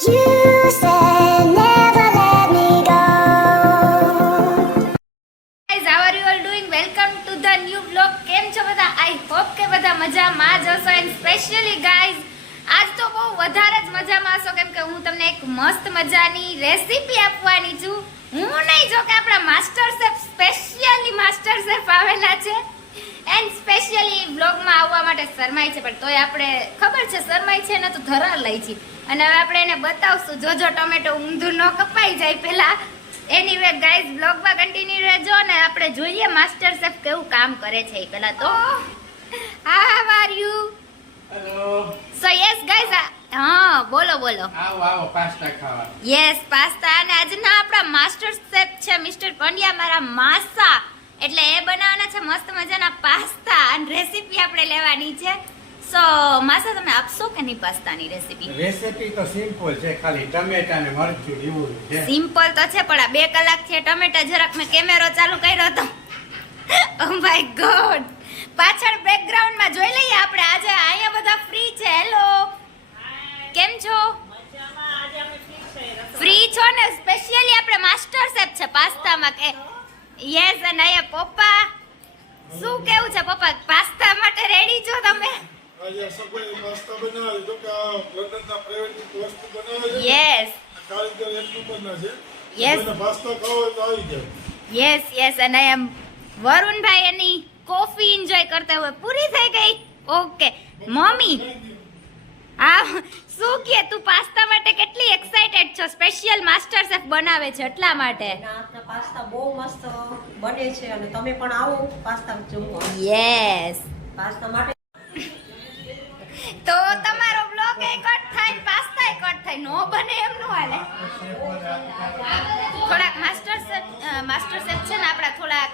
You said never let me go. Guys, how are you all doing? Welcome to the new vlog. કેમ છો બધા? I hope કે બધા મજામાં જ હશો and specially guys આજ તો બહુ વધારે જ મજામાં હશો કેમ કે હું તમને એક મસ્ત મજાની રેસીપી આપવાની છું. હું નહીં જો કે આપણા master chef specially master chef આવેલા છે એન્ડ સ્પેશિયલી વ્લોગમાં આવવા માટે શરમાય છે પણ તોય આપણે ખબર છે શરમાય છે ને તો ધરા લઈ છે અને હવે આપણે એને બતાવશું જોજો ટમેટો ઊંધું ન કપાઈ જાય પહેલા. એનીવે ગાઈઝ બ્લોગમાં કન્ટિન્યુ રહેજો ને આપણે જોઈએ માસ્ટર શેફ કેવું કામ કરે છે એ પહેલા તો. How are you? Hello. So yes guys હા બોલો બોલો. આવો પાસ્તા ખાવા. યસ પાસ્તા અને આજના આપણા માસ્ટર શેફ છે મિસ્ટર પંડ્યા મારા માસા એટલે એ બનાવવાના છે મસ્ત મજાના પાસ્તા અને રેસીપી આપણે લેવાની છે. સો માસા તમે આપશો કે નહીં પાસ્તાની રેસીપી? રેસીપી તો સિમ્પલ છે, ખાલી ટમેટા ને મરચું એવું છે. સિમ્પલ તો છે પણ આ 2 કલાક થી ટમેટા જરાક મેં કેમેરો ચાલુ કર્યો હતો. ઓ માય ગોડ. પાછળ બેકગ્રાઉન્ડ માં જોઈ લઈએ આપણે આજે અહીંયા બધા ફ્રી છે. હેલો કેમ છો? ફ્રી છો ને? સ્પેશિયલી આપણે માસ્ટર શેફ છે પાસ્તામાં કે યસ અને અહીંયા પપ્પા શું કેવું છે પપ્પા પાસ્તા માટે રેડી છો તમે? આજે સગવડ પાસ્તા બનાવે તો કે આ લંડનના પ્રાઇવેટ વસ્તુ બનાવે છે. યસ કારીગર એટલું પણ છે. Yes. કોઈને પાસ્તા ખાવો હોય તો આવી જાય. યસ યસ અને અહીંયા વરુણભાઈ એની કોફી એન્જોય કરતા હોય પૂરી થઈ ગઈ. ઓકે મમ્મી હા શું કે તું પાસ્તા માટે કેટલી એક્સાઇટેડ છો? સ્પેશિયલ માસ્ટર શેફ બનાવે છે એટલા માટે. આપના પાસ્તા બહુ મસ્ત બને છે અને તમે પણ આવો પાસ્તા જમવા. યસ પાસ્તા માટે તો તમારો બ્લોગ એ કટ થાય પાસ્તા એ કટ થાય નો બને એમ નો હાલે. થોડાક માસ્ટર શેફ છે ને આપડા થોડાક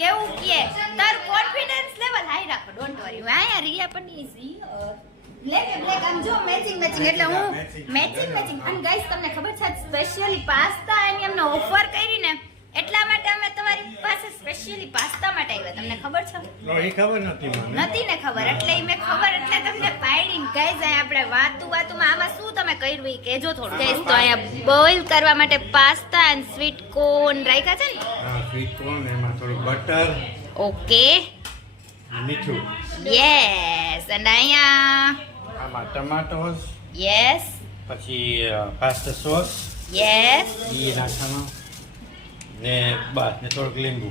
કેવું કે તાર કોન્ફિડન્સ લેવલ હાઈ રાખો. ડોન્ટ વરી આયા રિયા પણ ઈઝી બ્લેક આમ જો મેચિંગ એટલે હું મેચિંગ અને ગાઈસ તમને ખબર છે સ્પેશિયલી પાસ્તા એની અમને ઓફર કરી ને એટલા માટે અમે તમારી પાસે સ્પેશિયલી પાસ્તા માટે આવ્યા. તમને ખબર છે? એ ખબર નથી મને. નથી ને ખબર એટલે મેં ખબર એટલે તમને પાડી ગાઈસ આ આપણે વાતુમાં આમાં શું તમે કર્યું એ કહેજો થોડું. ગાઈસ તો અહીંયા બોઇલ કરવા માટે પાસ્તા અને સ્વીટ કોર્ન રાખ્યા છે ને. હા, સ્વીટ કોર્ન એમાં થોડું બટર, ઓકે મીઠું, યસ અને અહીંયા આમાં ટમાટોસ, યસ પછી પાસ્તા સોસ યસ એ નાખવાનો ને બસ ને થોડુંક લીંબુ,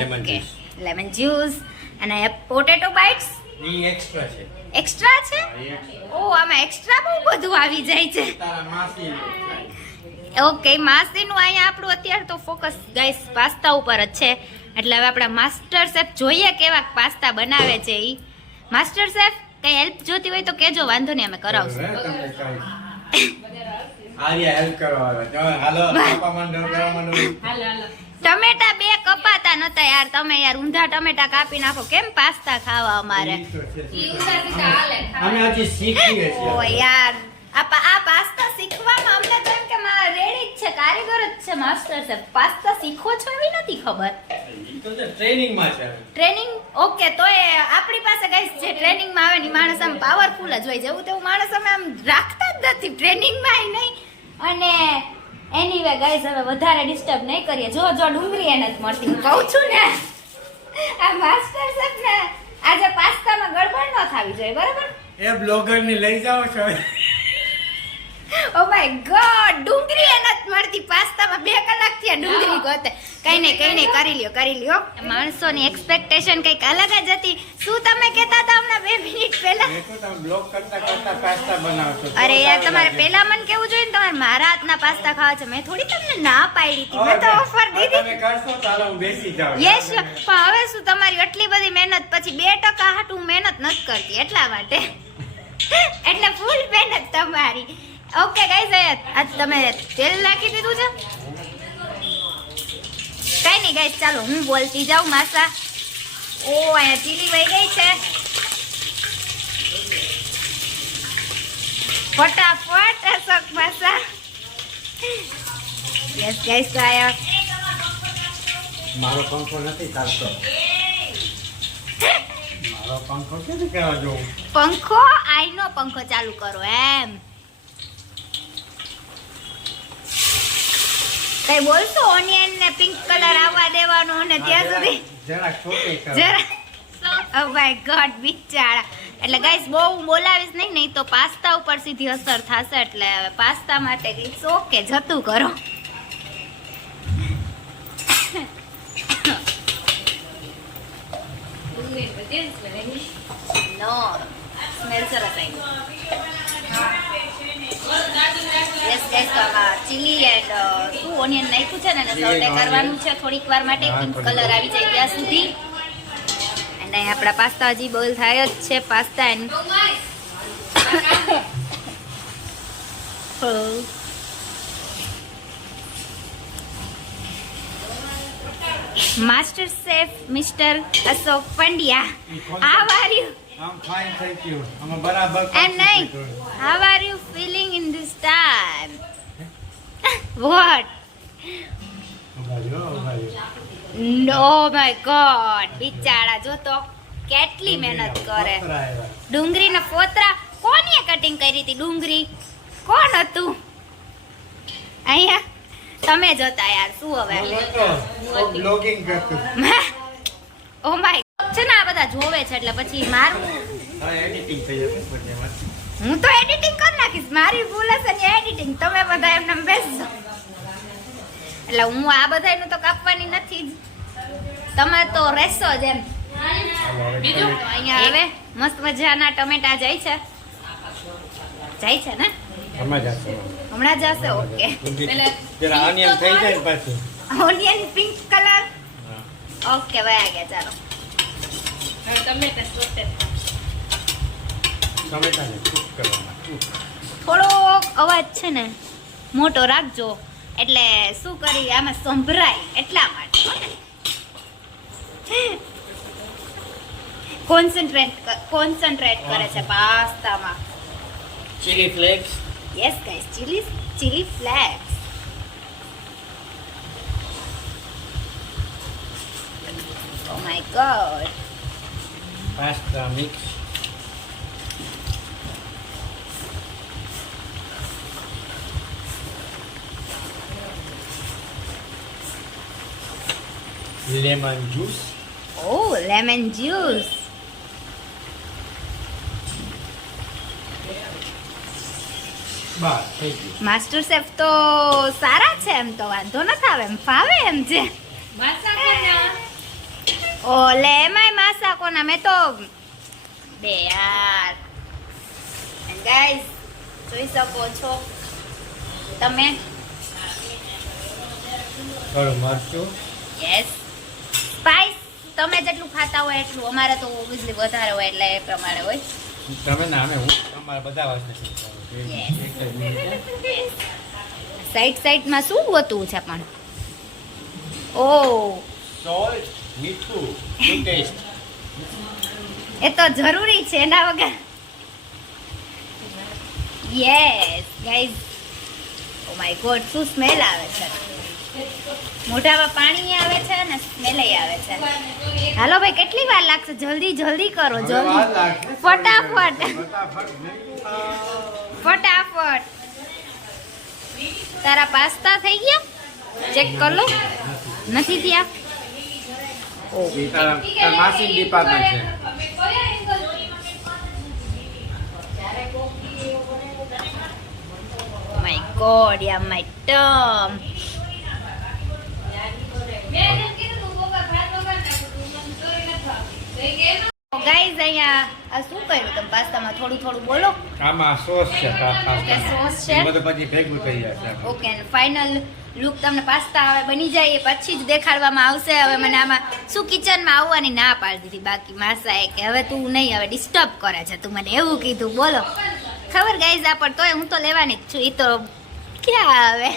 lemon okay juice. Lemon juice અને પોટેટો બાઇટ્સ એ એક્સ્ટ્રા છે. એક્સ્ટ્રા છે. હા, એ extra. ઓ આમાં એક્સ્ટ્રા બહુ બધું આવી જાય છે. તારા માસી ઓકે માસીનું અહીંયા આપણું અત્યારે તો ફોકસ ગાઈસ પાસ્તા ઉપર જ છે એટલે હવે આપણા માસ્ટર શેફ જોઈએ કેવા પાસ્તા બનાવે છે ઈ. માસ્ટર શેફ કઈ હેલ્પ જોતી હોય તો કેજો, વાંધો નહીં અમે કરાવશું. આર્યા હેલ્પ કરવા આવે. હાલો પાપા માંડો કરવા માંડો. ટમેટા 2 કપાતા નતા યાર. તમે યાર ઊંધા ટમેટા કાપી નાખો કેમ પાસ્તા ખાવા અમારે? અમે હજી શીખીએ ઓ છીએ. યાર આ પાસ્તા શીખવામાં અમને તો એમ કે રેડી જ છે, કારીગર જ છે માસ્ટર શેફ. પાસ્તા શીખો છો એવી નથી ખબર. તો જે ટ્રેનિંગમાં છે. ટ્રેનિંગ ઓકે તો એ આપણી પાસે ગાઈસ જે ટ્રેનિંગમાં આવે ને માણસ આમ પાવરફુલ જ હોય. જેવું તેવું માણસ અમે આમ રાખતા જ નથી ટ્રેનિંગમાં નહીં. અને એનીવે ગાઈસ હવે વધારે ડિસ્ટર્બ નહીં કરીએ. જો ડુંગળી એને જ મળતી હું કહું છું ને આ માસ્ટર શેફ ને આજે પાસ્તામાં ગડબડ ન થવી જોઈએ બરાબર? એ બ્લોગર ને લઈ જાઓ છો. ઓ માય ગોડ ડુંગળી એને જ મળતી પાસ્તામાં 2 કલાક થી ડુંગળી ગોતે. કઈ નહીં કરી લ્યો. માણસોની એક્સપેક્ટેશન કંઈક અલગ જ હતી. શું તમે કહેતા હતા હમણાં 2 મિનિટ પહેલા? મેં તો તમે બ્લોગ કરતા પાસ્તા બનાવશો. અરે યાર તમારે પહેલા મને કેવું જોઈએ ને તમારે મારા હાથના પાસ્તા ખાવા છે. મેં થોડી તમને ના પાડી હતી, મેં તો ઓફર દીધી. તમે કરશો તો હાલો હું બેસી જાઉં. યસ પણ હવે શું તમારી આટલી બધી મહેનત પછી 2% હાટું મહેનત નથી કરતી એટલા માટે. એટલે ફૂલ મહેનત તમારી. ઓકે ગાઈઝ આજ તમે તેલ નાખી દીધું છે? કઈ નહીં ગાઈઝ ચાલો હું બોલતી જાઉં માસા. ઓ અહીંયા ચીલી વહી ગઈ છે. ફટાફટ અશોક માસા. યસ ગાઈઝ તો આયા મારો પંખો નથી ચાલતો. મારો પંખો કેવી કરવા જોઉં? પંખો આઈનો પંખો ચાલુ કરો એમ. કઈ બોલશો ઓનિયન ને પિંક કલર આવવા દેવાનો ને ત્યાં સુધી જરાક છોટી કરો. જરા ઓ માય ગોડ બિચારા. એટલે ગાઈસ બહુ બોલાવીશ નહીં તો પાસ્તા ઉપર સીધી અસર થશે. એટલે હવે પાસ્તા માટે કઈક ઓકે જતું કરો. નો સ્મેલ સરસ આવી. યસ ગાઈસ તો આમાં ચીલી એન્ડ શું ઓનિયન નાખ્યું છે ને એને સૌટે કરવાનું છે થોડીક વાર માટે પિંક કલર આવી જાય ત્યાં સુધી. અને આપણા પાસ્તા હજી બોઇલ થાય જ છે. Pasta and master chef mister Ashok Pandya. How are you? I'm fine, thank you. I'm બરાબર એમ નહીં, how are you feeling in this time? What? No my god બિચારા જો તો કેટલી મહેનત કરે. ડુંગળીના ફોતરા કોને કટિંગ કરી હતી? ડુંગળી કોણ હતું અહીંયા? તમે જોતા યાર શું હવે. બ્લોગિંગ કરતો. ઓ માય છે ને આ બધા જોવે છે એટલે પછી મારું એડિટિંગ થઈ જશે બંનેમાં. હું તો એડિટિંગ કરી નાખીશ. મારી ભૂલ હશે ને એડિટિંગ. તમે બધા એમને બેસજો. એટલે હું આ બધાયનું તો કાપવાની નથી જ. તમે તો રહેશો જ એમ. બીજું અહીંયા હવે મસ્ત મજાના ટમેટા જાય છે ને? હમણાં જશે. હમણાં જશે. ઓકે જરા ઓનિયન થઈ જાય ને પાછું. Onion pink colour. ઓકે વયા ગયા. ચાલો ટમેટાને કૂક કરવાના. થોડોક અવાજ છે ને મોટો રાખજો એટલે શું કરી આમાં સંભળાય એટલા માટે. કોન્સન્ટ્રેટ કરે છે પાસ્તામાં. Chilli flakes. Yes guys chilli flakes. Oh my God. Pasta mix. Lemon juice. Oh, lemon juice. બસ થઈ ગયું. માસ્ટર શેફ તો સારા છે એમ તો વાંધો નથી આવે એમ ફાવે એમ છે. ઓલે એમાંય માસા કોના મેં તો બે યાર. ગાઈસ જોઈ શકો છો તમે. થોડું મરચું. યસ સ્પાઈસ તમે જેટલું ખાતા હોય એટલું. અમારે તો ઓબ્વિયસલી વધારે હોય એટલે એ પ્રમાણે હોય. તમે ના અમે હું અમારે બધા વસ્તુ સાઈડમાં શું હોતું છે પણ? ઓ સોલ્ટ મીઠું ટેસ્ટ. એ તો જરૂરી છે એના વગર. Yes guys O my God શું સ્મેલ આવે છે. મોઢામાં પાણી આવે છે ને સ્મેલ આવે છે. હાલો ભાઈ કેટલી વાર લાગશે? જલ્દી કરો જલ્દી ફટાફટ. તારા પાસ્તા થઈ ગયા? ચેક કર લો. નથી થયા? માસી ડિપાર્ટમેન્ટ છે. My God yeah my term. Guys અહીંયા આ શું કર્યું તમે પાસ્તામાં? થોડું બોલો. આમાં સોસ છે. સોસ છે. બધું પછી ભેગું થઈ જશે. ઓકે ફાઇનલ લુક તમને પાસ્તા હવે બની જાય એ પછી જ દેખાડવામાં આવશે. હવે મને આમાં શું કિચનમાં આવવાની ના પાડી દીધી બાકી માસાએ કે હવે તું નહીં હવે ડિસ્ટર્બ કરે છે તું મને એવું કીધું. બોલો ખબર ગાઈઝ આ પણ તોય હું તો લેવાની જ છું. એ તો ક્યાં આવે.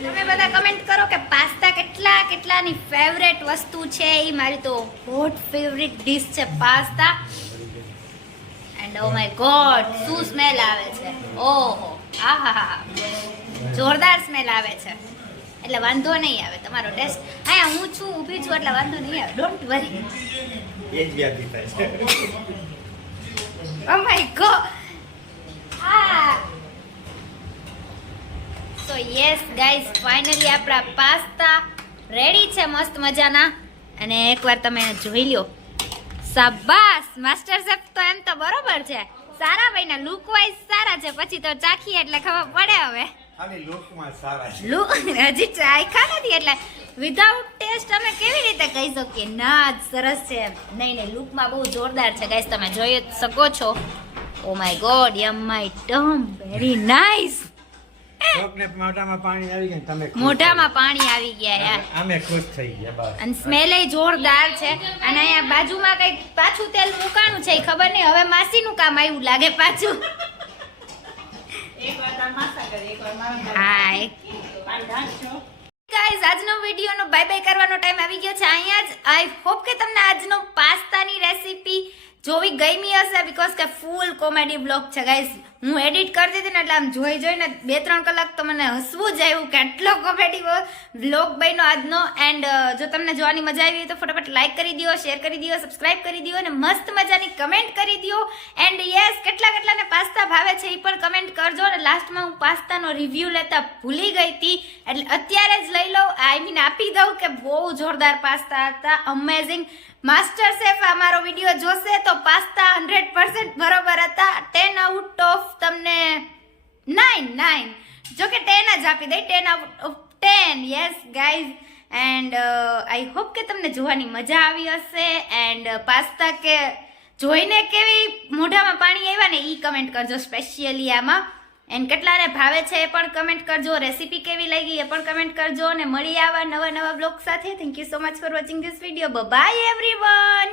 તમે બધા કમેન્ટ કરો કે પાસ્તા કેટલાની ફેવરેટ વસ્તુ છે. એ મારી તો હોટ ફેવરેટ ડીશ છે pasta. And oh my God શું સ્મેલ આવે છે. ઓહો આહા જોરદાર સ્મેલ આવે છે. એટલે વાંધો નહીં આવે તમારો ટેસ્ટ. હા હું છું ઊભી છું એટલે વાંધો નહીં આવે. Don't worry. એ જ વ્યાધી થાય છે. ઓ માય ગોડ. હા યસ ગાઈઝ ફાઇનલી આપણા પાસ્તા રેડી છે મસ્ત મજાના. અને એકવાર તમે જોઈ લ્યો. શાબાશ માસ્ટર શેફ તો એમ તો બરોબર છે, સારા ભાઈના લુક વાઇઝ સારા છે, પછી તો ચાખીએ એટલે ખબર પડે. હવે ખાલી લુકમાં સારા છે. લુક હજી ચાખ્યા નથી એટલે વિધાઉટ ટેસ્ટ અમે કેવી રીતે કહી શકીએ ના સરસ છે. નહીં લુકમાં બહુ જોરદાર છે ગાઈસ, તમે જોઈ જ શકો છો. Oh my God yum my tum very nice. કોકને મોઢામાં પાણી આવી ગયા તમે ખુશ મોઢામાં પાણી આવી ગયા થઈ. યાર. અમે ખુશ થઈ ગયા બસ. અને સ્મેલ જોરદાર છે. અને અહીંયા બાજુમાં કઈક પાછું તેલ મુકાણું છે, ઈ ખબર નહીં હવે માસીનું કામ આવ્યું લાગે પાછું. હાય ગાઈઝ, આજનો વિડીયોનો બાય બાય કરવાનો ટાઈમ આવી ગયો છે અહીંયા જ. આઈ હોપ કે તમને આજનો પાસ્તાની રેસીપી જોવી ગમી હશે, બીકોઝ કે ફૂલ કોમેડી બ્લોગ છે ગાઈઝ. હું એડિટ કરતી હતી ને એટલે આમ જોઈને 2-3 કલાક તો મને હસવું જ આવ્યું, કેટલો કોમેડી બ્લોગ બન્યો આજનો. એન્ડ જો તમને જોવાની મજા આવી હોય તો ફટાફટ લાઈક કરી દો, શેર કરી દો, સબસ્ક્રાઇબ કરી દો અને મસ્ત મજાની કમેન્ટ કરી દો. એન્ડ યસ, કેટલાને પાસ્તા ભાવે છે એ પણ કમેન્ટ કરજો. અને લાસ્ટમાં હું પાસ્તાનો રિવ્યૂ લેતા ભૂલી ગઈ હતી એટલે અત્યારે જ લઈ લઉં, આઈ મીન આપી દઉં કે બહુ જોરદાર પાસ્તા હતા, અમેઝિંગ. માસ્ટર શેફ અમારો વિડીયો જોશે તો પાસ્તા 100% બરોબર હતા. 10 આઉટ ઓફ તમને 9 જો કે 10 જ આપી દઈ, 10 out of 10. Yes guys, and I hope કે તમને જોવાની મજા આવી હશે. એન્ડ પાસ્તા કે જોઈને કેવી મોઢામાં પાણી આવ્યા ને એ કમેન્ટ કરજો સ્પેશિયલી આમાં. એન્ડ કેટલાને ભાવે છે એ પણ કમેન્ટ કરજો, રેસીપી કેવી લાગી એ પણ કમેન્ટ કરજો. અને મળી આવા નવા બ્લોગ સાથે. Thank you so much for watching this video. By everyone.